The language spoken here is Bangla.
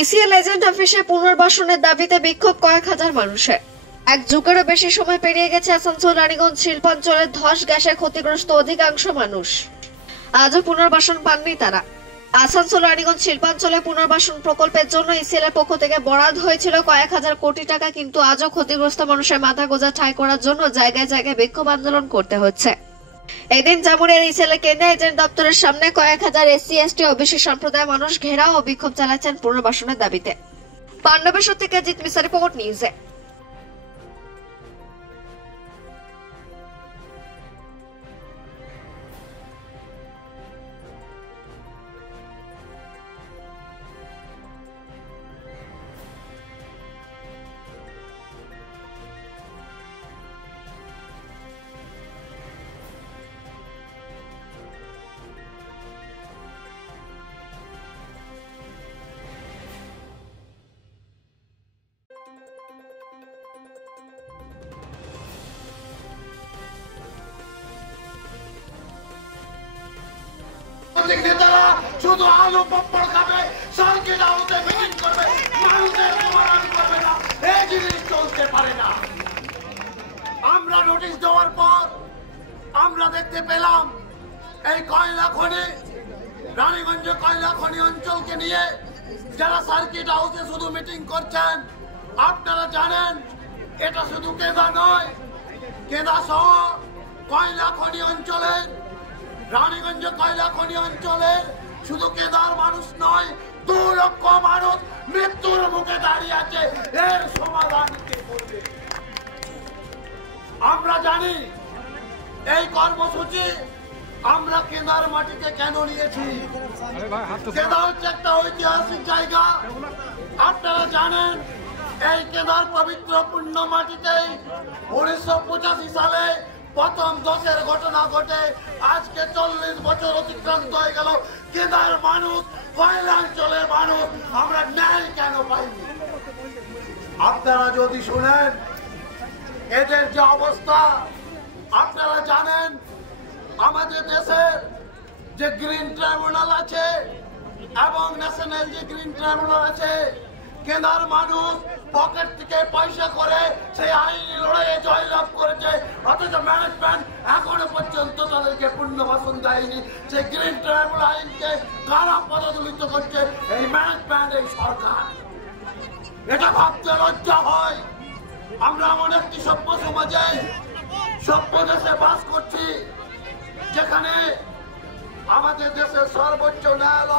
ইসিএল এজেন্ট অফিসে পুনর্বাসনের দাবিতে বিক্ষোভ কয়েক হাজার মানুষের। এক যুগেরও বেশি সময় পেরিয়ে গেছে আসানসোল রানীগঞ্জ শিল্পাঞ্চলের ধস গ্যাসে ক্ষতিগ্রস্ত অধিকাংশ মানুষ। আজও পুনর্বাসন পাননি তারা। আসানসোল রানীগঞ্জ শিল্পাঞ্চলে পুনর্বাসন প্রকল্পের জন্য ইসিএল এর পক্ষ থেকে বরাদ্দ হয়েছিল কয়েক হাজার কোটি টাকা, কিন্তু আজও ক্ষতিগ্রস্ত মানুষের মাথা গোঁজা ঠাঁই করার জন্য জায়গায় জায়গায় বিক্ষোভ আন্দোলন করতে হচ্ছে। এদিন জামুরিয়ার ইসিএল কেন্দ্রীয় এজেন্ট দপ্তরের সামনে কয়েক হাজার এসসি এসটি ওবিসি সম্প্রদায়ের মানুষ ঘেরাও ও বিক্ষোভ চালাচ্ছেন পুনর্বাসনের দাবিতে। পাণ্ডবেশ্বর থেকে জিৎ মিশ্রা রিপোর্ট, নিউজে। নেতারা শুধু আলু পাপড় খাবে, সার্কিট হাউসে মিটিং করবে, মানুষের সমাধান করবে না, এই জিনিস চলতে পারে না। আমরা নোটিশ দেওয়ার পর আমরা দেখতে পেলাম এই কয়লা খনি, রানীগঞ্জ কয়লা খনি অঞ্চলকে নিয়ে যারা সার্কিট হাউসে শুধু মিটিং করছেন, আপনারা জানেন এটা শুধু কেদা নয়, কেদা সহ কয়লা খনি অঞ্চলের, রানীগঞ্জ কয়লা খনি অঞ্চলের শুধু কেদার মানুষ নয়, 2 লক্ষ মানুষ মৃত্যুর মুখে দাঁড়িয়ে আছে। এর সমাধান কে করবে? আমরা জানি এই কর্মসূচি আমরা কেদার মাটিতে কেন নিয়েছি। কেদা হচ্ছে একটা ঐতিহাসিক জায়গা। আপনারা জানেন এই কেদার পবিত্র পুণ্য মাটিতেই 1985 সালে প্রথম দশের ঘটনা ঘটে। আজকে 40 বছর অতিক্রান্ত হয়ে গেল। কেদার মানুষ, কয়লাঞ্চলের মানুষ আমরা ন্যায় কেন পাইনি? আপনারা যদি শুনেন এদের যে অবস্থা, আপনারা জানেন আমাদের দেশের যে গ্রিন ট্রাইব্যুনাল আছে এবং ন্যাশনাল যে গ্রিন ট্রাইব্যুনাল আছে, কেদার মানুষ পকেট থেকে পয়সা করে সেই আইনি লড়াইয়ে জয়লাভ করেছে, অথচ ম্যানেজমেন্ট এখনো পর্যন্ত তাদেরকে পুনর্বাসন দেয়নি। সেই গ্রিন ট্রাইব্যুনাল আইনকে কারা পদদলিত করছে? এই ম্যানেজমেন্ট, এই সরকার। এটা ভাবতে লজ্জা হয়। আমরা এমন একটি সভ্য সমাজে, সভ্য দেশে বাস করছি যেখানে আমাদের দেশের সর্বোচ্চ ন্যায়ালয়